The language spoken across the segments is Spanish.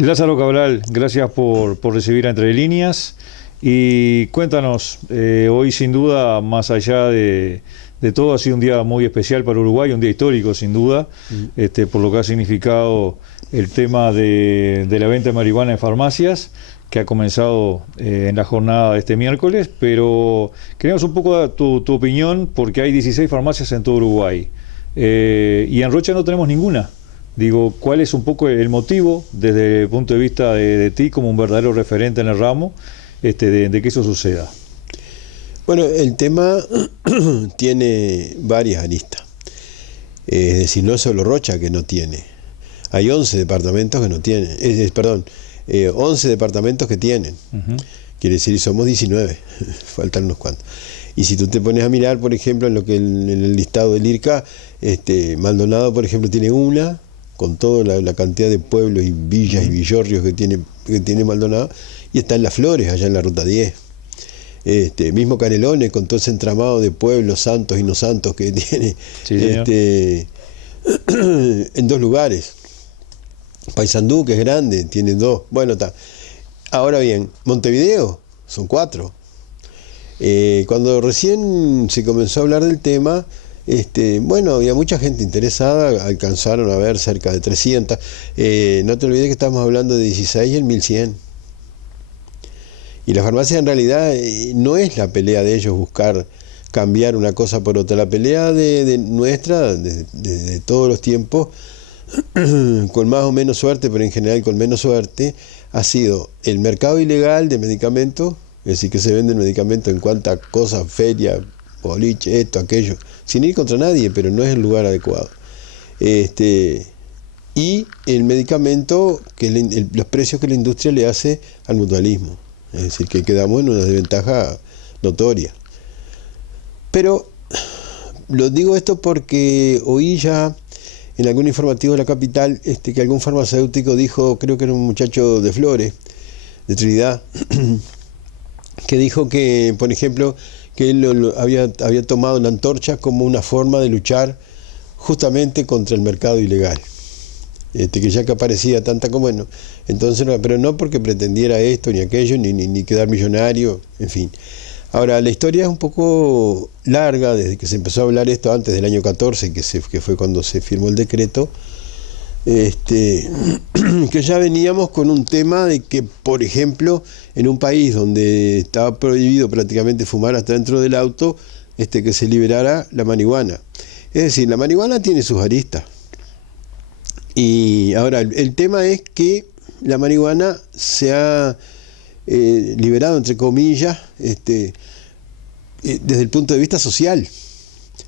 Lázaro Cabral, gracias por recibir a Entre Líneas y cuéntanos, hoy sin duda, más allá de todo, ha sido un día muy especial para Uruguay, un día histórico sin duda, por lo que ha significado el tema de la venta de marihuana en farmacias, que ha comenzado en la jornada de este miércoles, pero queremos un poco tu opinión, porque hay 16 farmacias en todo Uruguay, y en Rocha no tenemos ninguna. Digo, ¿cuál es un poco el motivo desde el punto de vista de ti como un verdadero referente en el ramo de que eso suceda? Bueno, el tema tiene varias aristas. Es decir, no es solo Rocha que no tiene. Hay 11 departamentos que no tienen. 11 departamentos que tienen. Uh-huh. Quiere decir, somos 19. Faltan unos cuantos. Y si tú te pones a mirar, por ejemplo, en el listado del IRCA, Maldonado, por ejemplo, tiene una, con toda la cantidad de pueblos y villas y villorrios que tiene Maldonado, y está en Las Flores, allá en la Ruta 10. Mismo Canelones, con todo ese entramado de pueblos santos y no santos que tiene, sí, en 2 lugares. Paysandú, que es grande, tiene 2. Bueno, está. Ahora bien, Montevideo, son 4. Cuando recién se comenzó a hablar del tema, bueno, había mucha gente interesada, alcanzaron a ver cerca de 300. No te olvides que estamos hablando de 16 en 1100. Y la farmacia en realidad no es la pelea de ellos buscar cambiar una cosa por otra. La pelea de nuestra, de todos los tiempos, con más o menos suerte, pero en general con menos suerte, ha sido el mercado ilegal de medicamentos, es decir, que se venden medicamentos en cuanta cosa, feria, boliche, esto, aquello, sin ir contra nadie, pero no es el lugar adecuado. Y el medicamento, los precios que la industria le hace al mutualismo, es decir, que quedamos en una desventaja notoria. Pero lo digo esto porque oí ya en algún informativo de la capital que algún farmacéutico dijo, creo que era un muchacho de Flores, de Trinidad, que dijo que, por ejemplo, que él había tomado la antorcha como una forma de luchar justamente contra el mercado ilegal. Que ya que aparecía tanta como bueno, entonces, pero no porque pretendiera esto ni aquello, ni quedar millonario, en fin. Ahora, la historia es un poco larga, desde que se empezó a hablar esto antes del año 14, que fue cuando se firmó el decreto, que ya veníamos con un tema de que, por ejemplo, en un país donde estaba prohibido prácticamente fumar hasta dentro del auto, que se liberara la marihuana. Es decir, la marihuana tiene sus aristas. Y ahora, el tema es que la marihuana se ha liberado, entre comillas, desde el punto de vista social,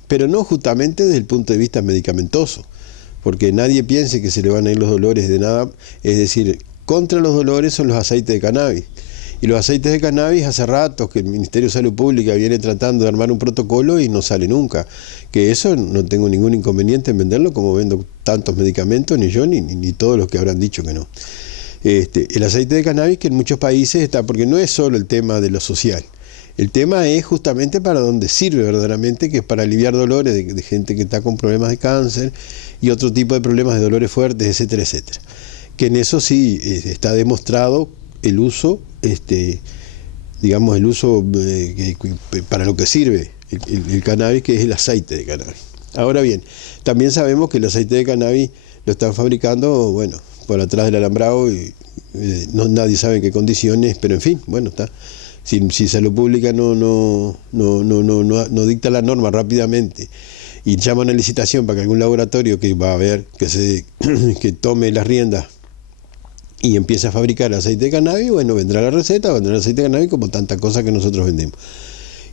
pero no justamente desde el punto de vista medicamentoso, porque nadie piense que se le van a ir los dolores de nada. Es decir, contra los dolores son los aceites de cannabis. Y los aceites de cannabis hace rato que el Ministerio de Salud Pública viene tratando de armar un protocolo y no sale nunca. Que eso no tengo ningún inconveniente en venderlo, como vendo tantos medicamentos, ni yo ni todos los que habrán dicho que no. El aceite de cannabis, que en muchos países está, porque no es solo el tema de lo social. El tema es justamente para donde sirve verdaderamente, que es para aliviar dolores de gente que está con problemas de cáncer y otro tipo de problemas de dolores fuertes, etcétera, etcétera. Que en eso sí está demostrado el uso, digamos, el uso para lo que sirve el cannabis, que es el aceite de cannabis. Ahora bien, también sabemos que el aceite de cannabis lo están fabricando, bueno, por atrás del alambrado, y nadie sabe en qué condiciones, pero en fin, bueno, está. Si Salud Pública no dicta la norma rápidamente y llaman a licitación para que algún laboratorio que va a ver que tome las riendas y empiece a fabricar aceite de cannabis, bueno, vendrá la receta, vendrá el aceite de cannabis como tantas cosas que nosotros vendemos.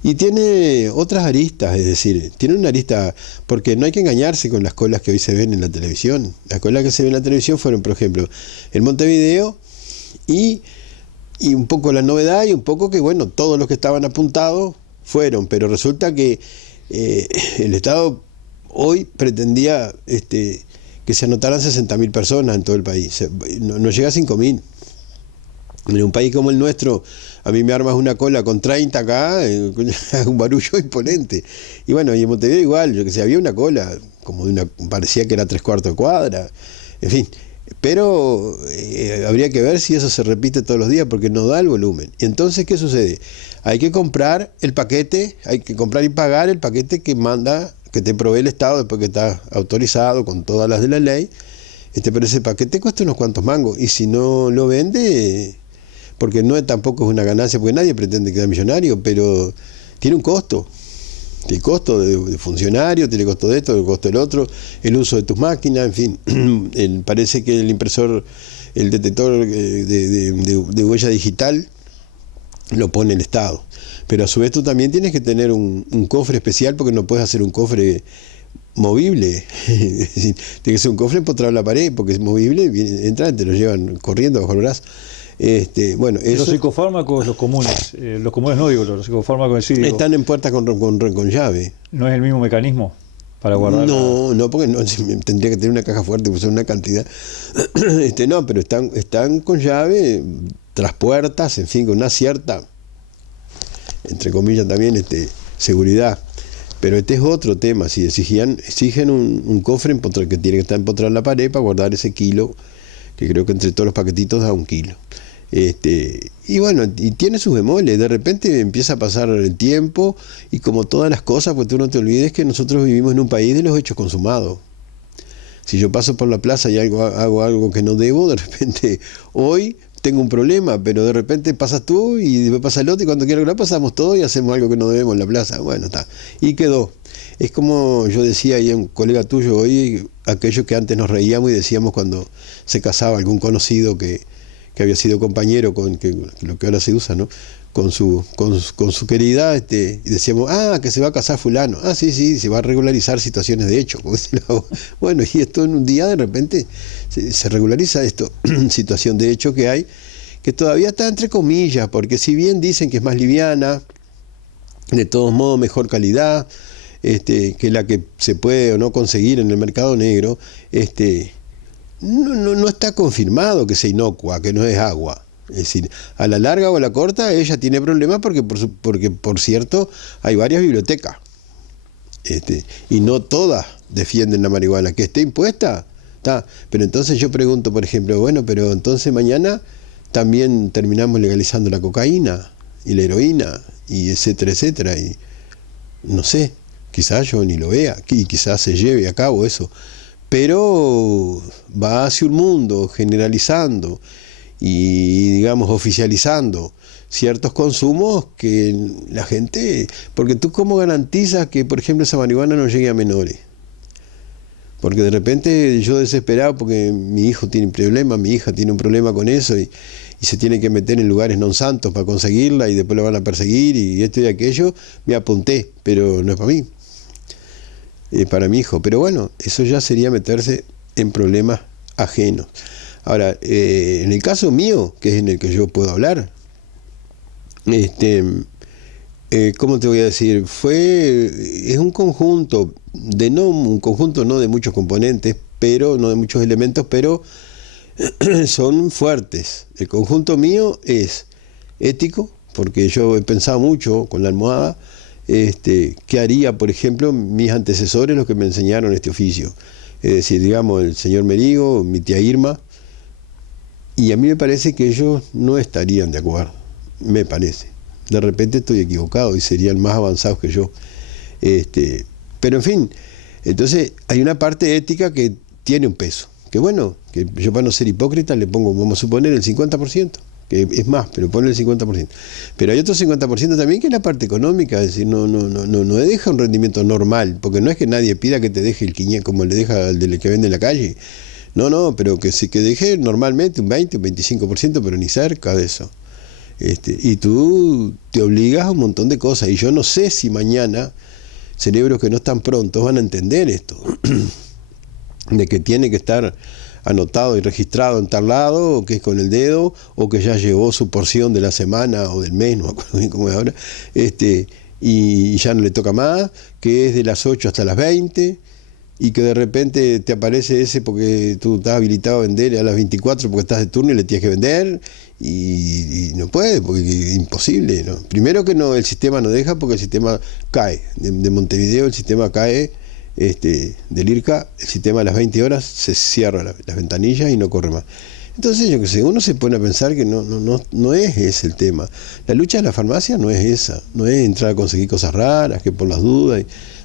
Y tiene otras aristas, es decir, tiene una arista, porque no hay que engañarse con las colas que hoy se ven en la televisión. Las colas que se ven en la televisión fueron, por ejemplo, en Montevideo y un poco la novedad y un poco que, bueno, todos los que estaban apuntados fueron, pero resulta que el Estado hoy pretendía que se anotaran 60.000 personas en todo el país. No llega a 5.000. En un país como el nuestro, a mí me armas una cola con 30 acá, un barullo imponente. Y bueno, y en Montevideo igual, yo que sé, había una cola, parecía que era 3/4 de cuadra. En fin, Pero habría que ver si eso se repite todos los días porque no da el volumen. Entonces, ¿qué sucede? Hay que comprar el paquete, hay que comprar y pagar el paquete que manda, que te provee el Estado después que está autorizado con todas las de la ley. Pero ese paquete cuesta unos cuantos mangos. Y si no lo vende, porque no tampoco es una ganancia, porque nadie pretende quedar millonario, pero tiene un costo. Tiene costo de funcionario, tiene costo de esto, el costo del otro, el uso de tus máquinas, en fin. Parece que el impresor, el detector de huella digital lo pone el Estado. Pero a su vez tú también tienes que tener un cofre especial porque no puedes hacer un cofre movible. Es decir, tiene que ser un cofre empotrado en la pared porque es movible, entran, te lo llevan corriendo bajo el brazo. Bueno, eso, los psicofármacos, los comunes no digo, los psicofármacos sí digo, están en puertas con llave. ¿No es el mismo mecanismo para guardar? No, porque no, tendría que tener una caja fuerte, pues son una cantidad. No, pero están con llave, tras puertas, en fin, con una cierta, entre comillas también, seguridad. Pero este es otro tema, si exigen un cofre que tiene que estar empotrado en la pared para guardar ese kilo, que creo que entre todos los paquetitos da 1 kilo. Y bueno, y tiene sus bemoles, de repente empieza a pasar el tiempo y como todas las cosas, pues tú no te olvides que nosotros vivimos en un país de los hechos consumados. Si yo paso por la plaza y hago algo que no debo, de repente hoy tengo un problema, pero de repente pasas tú y después pasa el otro y cuando quiero hablar pasamos todo y hacemos algo que no debemos en la plaza. Bueno, está. Y quedó. Es como yo decía ahí a un colega tuyo hoy, aquello que antes nos reíamos y decíamos cuando se casaba algún conocido que había sido compañero con lo que ahora se usa, ¿no? Con su querida, y decíamos, que se va a casar fulano, sí, se va a regularizar situaciones de hecho. Bueno, y esto en un día de repente se regulariza esto, situación de hecho que hay, que todavía está entre comillas, porque si bien dicen que es más liviana, de todos modos mejor calidad, que la que se puede o no conseguir en el mercado negro, no está confirmado que sea inocua, que no es agua. Es decir, a la larga o a la corta ella tiene problemas porque por cierto, hay varias bibliotecas. Y no todas defienden la marihuana. Que esté impuesta, está. Pero entonces yo pregunto, por ejemplo, bueno, pero entonces mañana también terminamos legalizando la cocaína y la heroína, y etcétera, etcétera. Y no sé, quizás yo ni lo vea, y quizás se lleve a cabo eso. Pero va hacia un mundo generalizando y, digamos, oficializando ciertos consumos que la gente... Porque tú cómo garantizas que, por ejemplo, esa marihuana no llegue a menores. Porque de repente yo desesperado porque mi hijo tiene un problema, mi hija tiene un problema con eso y se tiene que meter en lugares non santos para conseguirla y después lo van a perseguir y esto y aquello, me apunté, pero no es para mí. Para mi hijo, pero bueno, eso ya sería meterse en problemas ajenos. Ahora, en el caso mío, que es en el que yo puedo hablar, ¿cómo te voy a decir? Es un conjunto, no de muchos componentes, pero no de muchos elementos, pero son fuertes. El conjunto mío es ético, porque yo he pensado mucho con la almohada, ¿qué haría, por ejemplo, mis antecesores, los que me enseñaron este oficio? Es decir, digamos, el señor Merigo, mi tía Irma, y a mí me parece que ellos no estarían de acuerdo, me parece. De repente estoy equivocado y serían más avanzados que yo. Pero en fin, entonces hay una parte ética que tiene un peso. Que bueno, que yo para no ser hipócrita le pongo, vamos a suponer, el 50%. Que es más, pero pone el 50%. Pero hay otro 50% también que es la parte económica, es decir, no deja un rendimiento normal, porque no es que nadie pida que te deje el 500 como le deja al del que vende en la calle. No, pero que sí que deje normalmente un 20, un 25%, pero ni cerca de eso. Y tú te obligas a un montón de cosas, y yo no sé si mañana cerebros que no están prontos van a entender esto, de que tiene que estar anotado y registrado en tal lado, o que es con el dedo, o que ya llevó su porción de la semana o del mes, no me acuerdo bien cómo es ahora, y ya no le toca más, que es de las 8 hasta las 20, y que de repente te aparece ese porque tú estás habilitado a vender a las 24 porque estás de turno y le tienes que vender, y no puede, porque es imposible, ¿no? Primero que no, el sistema no deja porque el sistema cae. De Montevideo el sistema cae del IRCA, el sistema a las 20 horas se cierra las ventanillas y no corre más. Entonces, yo qué sé, uno se pone a pensar que no es ese el tema. La lucha de la farmacia no es esa, no es entrar a conseguir cosas raras, que por las dudas,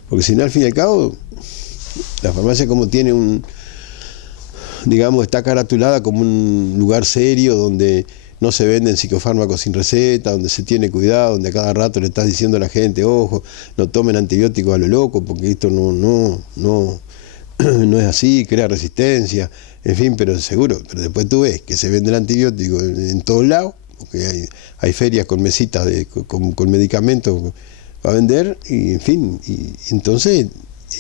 porque si no, al fin y al cabo, la farmacia como tiene digamos, está caratulada como un lugar serio donde no se venden psicofármacos sin receta, donde se tiene cuidado, donde a cada rato le estás diciendo a la gente, ojo, no tomen antibióticos a lo loco, porque esto no es así, crea resistencia, en fin, pero seguro. Pero después tú ves que se vende el antibiótico en todos lados, porque hay ferias con mesitas con medicamentos para vender, y en fin, y entonces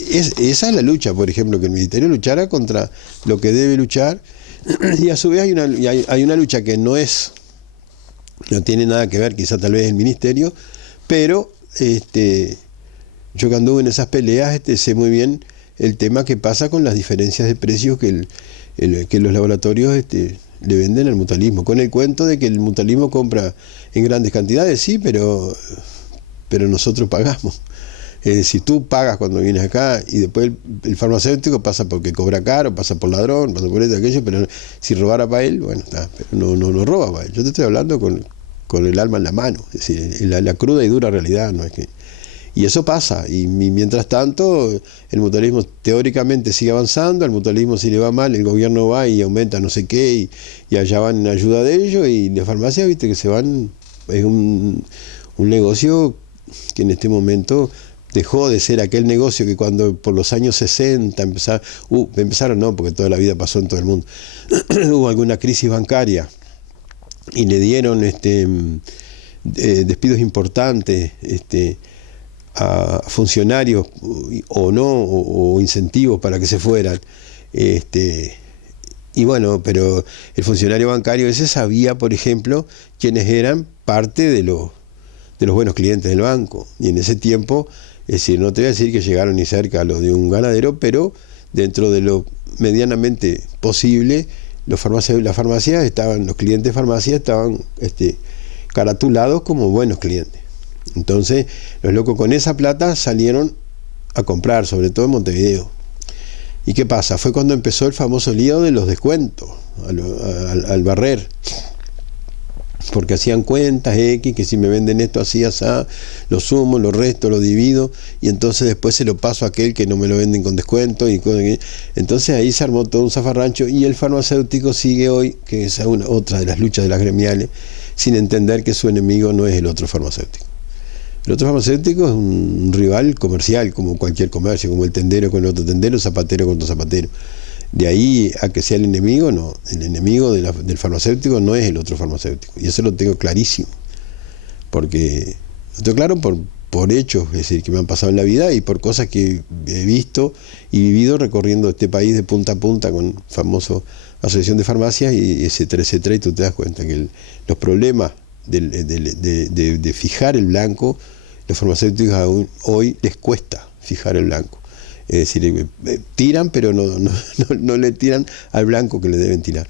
esa es la lucha, por ejemplo, que el Ministerio luchara contra lo que debe luchar, y a su vez hay una lucha que no tiene nada que ver, quizá tal vez el Ministerio, pero yo que anduve en esas peleas sé muy bien el tema que pasa con las diferencias de precios que los laboratorios le venden al mutualismo, con el cuento de que el mutualismo compra en grandes cantidades, sí, pero nosotros pagamos. Es decir, tú pagas cuando vienes acá y después el farmacéutico pasa porque cobra caro, pasa por ladrón, pasa por esto, aquello, pero si robara para él, bueno, está, pero no roba para él. Yo te estoy hablando con el alma en la mano, es decir, la cruda y dura realidad, no es que... Y eso pasa, y mientras tanto el mutualismo teóricamente sigue avanzando, al mutualismo si le va mal, el gobierno va y aumenta no sé qué, y allá van en ayuda de ellos, y las farmacias, viste, que se van, es un negocio que en este momento dejó de ser aquel negocio que cuando por los años 60 empezaron no, porque toda la vida pasó en todo el mundo, hubo alguna crisis bancaria y le dieron despidos importantes a funcionarios o no, o incentivos para que se fueran, y bueno, pero el funcionario bancario ese sabía, por ejemplo, quiénes eran parte de los buenos clientes del banco, y en ese tiempo, es decir, no te voy a decir que llegaron ni cerca a los de un ganadero, pero dentro de lo medianamente posible, las farmacias estaban, los clientes de farmacia estaban caratulados como buenos clientes. Entonces, los locos con esa plata salieron a comprar, sobre todo en Montevideo. ¿Y qué pasa? Fue cuando empezó el famoso lío de los descuentos, al barrer. Porque hacían cuentas X, que si me venden esto así, así, lo sumo, lo resto, lo divido, y entonces después se lo paso a aquel que no me lo venden con descuento. Entonces ahí se armó todo un zafarrancho, y el farmacéutico sigue hoy, que es otra de las luchas de las gremiales, sin entender que su enemigo no es el otro farmacéutico. El otro farmacéutico es un rival comercial, como cualquier comercio, como el tendero con el otro tendero, el zapatero con otro zapatero. De ahí a que sea el enemigo, no. El enemigo del farmacéutico no es el otro farmacéutico. Y eso lo tengo clarísimo. Porque lo tengo claro por hechos, es decir, que me han pasado en la vida, y por cosas que he visto y vivido recorriendo este país de punta a punta con el famoso Asociación de Farmacias, y etcétera, etcétera. Y tú te das cuenta que los problemas de fijar el blanco, los farmacéuticos aún hoy les cuesta fijar el blanco. Es decir, tiran, pero no le tiran al blanco que le deben tirar.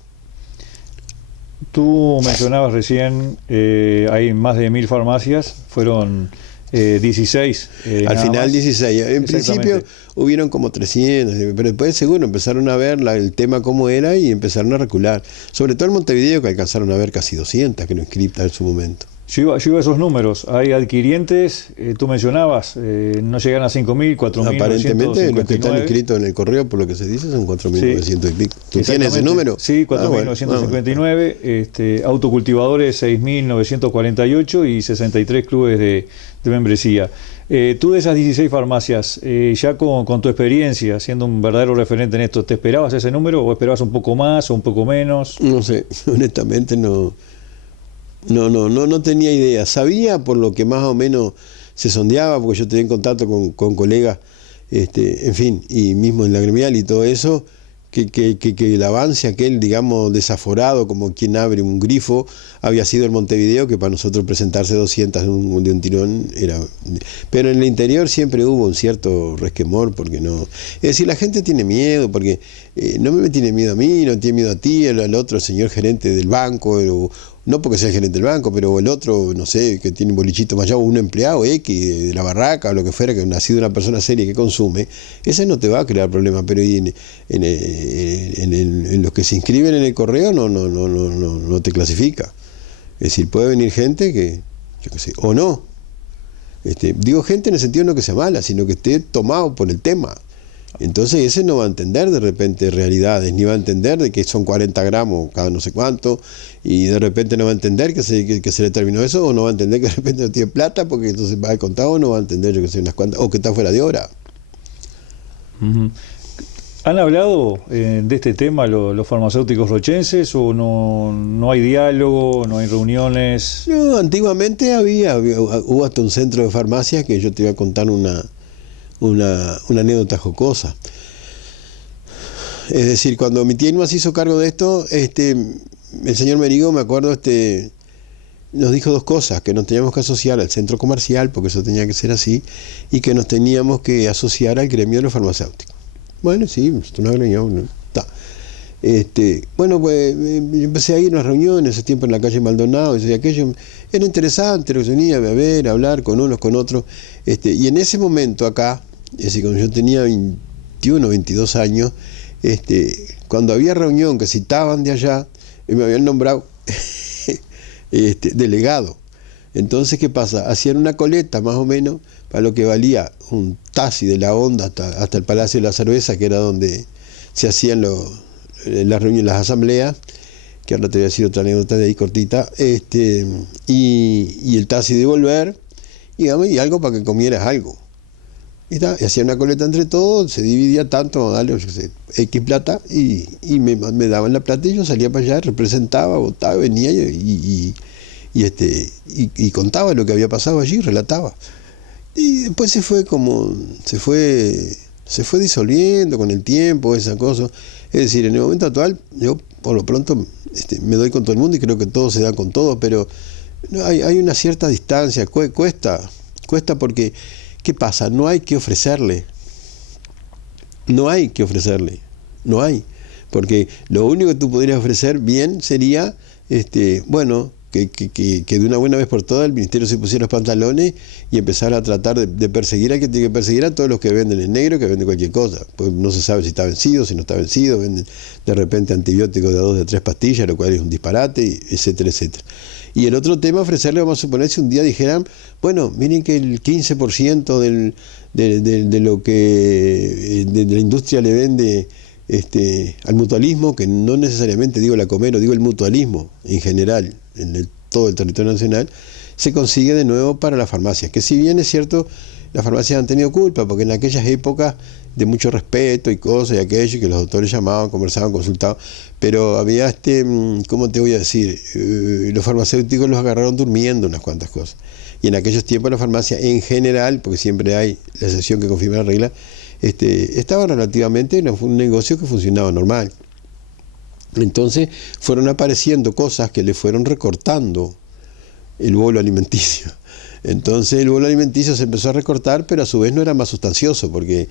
Tú mencionabas recién, hay más de 1000 farmacias, fueron 16. Al final 16. En principio hubieron como 300, pero después seguro empezaron a ver el tema cómo era y empezaron a recular. Sobre todo en Montevideo, que alcanzaron a ver casi 200 que no inscriptas en su momento. Yo iba a esos números. Hay adquirientes, tú mencionabas, no llegan a 5.000, 4.000. Aparentemente los que están inscritos en el correo, por lo que se dice, son 4.900 y pico. ¿Tú tienes ese número? Sí, 4.959. Autocultivadores 6.948 y 63 clubes de membresía. Tú de esas 16 farmacias, ya con tu experiencia, siendo un verdadero referente en esto, ¿te esperabas ese número o esperabas un poco más o un poco menos? No sé, honestamente no tenía idea. Sabía por lo que más o menos se sondeaba, porque yo tenía en contacto con colegas, en fin, y mismo en la gremial y todo eso, que el avance aquel, digamos, desaforado, como quien abre un grifo, había sido el Montevideo, que para nosotros presentarse 200 de un tirón era... Pero en el interior siempre hubo un cierto resquemor, porque no... Es decir, la gente tiene miedo, porque no me tiene miedo a mí, no tiene miedo a ti, al otro señor gerente del banco, no porque sea el gerente del banco, pero el otro, no sé, que tiene un bolichito más allá, o un empleado X de la barraca o lo que fuera, que ha nacido una persona seria que consume, ese no te va a crear problema, pero en los que se inscriben en el correo no te clasifica. Es decir, puede venir gente que, yo qué sé, o no. Digo gente en el sentido no que sea mala, sino que esté tomado por el tema. Entonces ese no va a entender de repente realidades, ni va a entender de que son 40 gramos cada no sé cuánto, y de repente no va a entender que se le terminó eso, o no va a entender que de repente no tiene plata, porque entonces va al contado, o no va a entender, yo que sé, unas cuantas, o que está fuera de hora. Uh-huh. ¿Han hablado de este tema los farmacéuticos rochenses o no hay diálogo, no hay reuniones? No, antiguamente hubo hasta un centro de farmacia que yo te iba a contar una anécdota jocosa. Es decir, cuando mi tía Inma se hizo cargo de esto, el señor Merigo, me acuerdo, nos dijo dos cosas: que nos teníamos que asociar al centro comercial, porque eso tenía que ser así, y que nos teníamos que asociar al gremio de los farmacéuticos. Bueno, sí, esto no gremio, no, está. Bueno, pues yo empecé a ir a unas reuniones, ese tiempo en la calle Maldonado, y aquello era interesante, lo que venía a ver, a hablar con unos, con otros, y en ese momento acá, es decir, cuando yo tenía 21, 22 años, cuando había reunión que citaban de allá, me habían nombrado delegado. Entonces, ¿qué pasa? Hacían una coleta más o menos para lo que valía un taxi de la Honda hasta el Palacio de la Cerveza, que era donde se hacían las reuniones, las asambleas, que ahora te voy a decir otra anécdota de ahí cortita, y el taxi de volver, digamos, y algo para que comieras algo. Y hacía una coleta entre todos, se dividía tanto, dale, yo sé, X plata, y me daban la plata y yo salía para allá, representaba, votaba, venía y contaba lo que había pasado allí, relataba. Y después se fue disolviendo con el tiempo, esa cosa. Es decir, en el momento actual, yo por lo pronto me doy con todo el mundo y creo que todos se dan con todo, pero hay una cierta distancia, cuesta porque, ¿qué pasa? No hay que ofrecerle, porque lo único que tú podrías ofrecer bien sería, bueno, que de una buena vez por todas el ministerio se pusiera los pantalones y empezara a tratar de perseguir al que tiene que perseguir, a todos los que venden en negro, que venden cualquier cosa. Pues no se sabe si está vencido, si no está vencido, venden de repente antibióticos de 2 de 3 pastillas, lo cual es un disparate, etcétera, etcétera. Y el otro tema, ofrecerle, vamos a suponer, si un día dijeran, bueno, miren que el 15% de lo que de la industria le vende al mutualismo, que no necesariamente digo la Comero, digo el mutualismo en general, en todo el territorio nacional, se consigue de nuevo para las farmacias, que si bien es cierto, las farmacias han tenido culpa, porque en aquellas épocas de mucho respeto y cosas y aquello, que los doctores llamaban, conversaban, consultaban, pero había ¿cómo te voy a decir? Los farmacéuticos los agarraron durmiendo unas cuantas cosas. Y en aquellos tiempos la farmacia en general, porque siempre hay la excepción que confirma la regla, estaba relativamente en un negocio que funcionaba normal. Entonces fueron apareciendo cosas que le fueron recortando el bolo alimenticio. Entonces el bolo alimenticio se empezó a recortar, pero a su vez no era más sustancioso, porque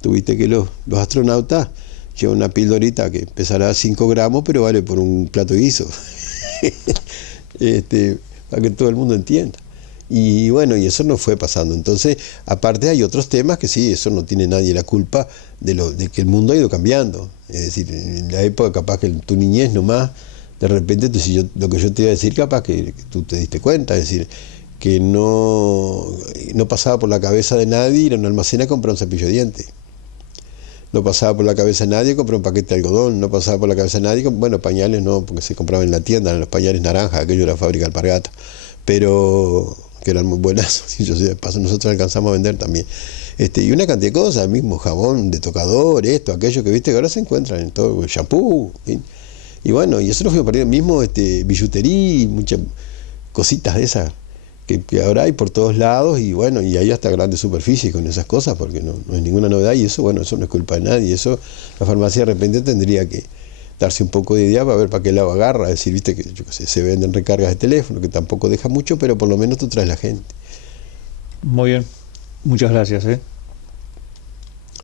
tuviste que los astronautas llevan una pildorita que pesará 5 gramos, pero vale por un plato de guiso. Para que todo el mundo entienda. Y bueno, y eso no fue pasando. Entonces, aparte hay otros temas que sí, eso no tiene nadie la culpa de que el mundo ha ido cambiando. Es decir, en la época capaz que tu niñez nomás, de repente lo que yo te iba a decir capaz que tú te diste cuenta, es decir, que no pasaba por la cabeza de nadie ir a un almacén a comprar un cepillo de dientes. No pasaba por la cabeza de nadie comprar un paquete de algodón, no pasaba por la cabeza de nadie, bueno, pañales no, porque se compraban en la tienda, los pañales naranjas, aquello era fábrica de Alpargata, pero que eran muy buenas, y yo sé, de paso nosotros alcanzamos a vender también. Y una cantidad de cosas, mismo jabón de tocador, esto, aquello que viste que ahora se encuentran en todo, shampoo, y bueno, y eso lo fuimos perdiendo, mismo billutería, muchas cositas de esas que ahora hay por todos lados, y bueno, y hay hasta grandes superficies con esas cosas, porque no es ninguna novedad, y eso, bueno, eso no es culpa de nadie, eso la farmacia de repente tendría que darse un poco de idea para ver para qué lado agarra, es decir, viste que yo qué sé, se venden recargas de teléfono, que tampoco deja mucho, pero por lo menos tú traes la gente. Muy bien, muchas gracias.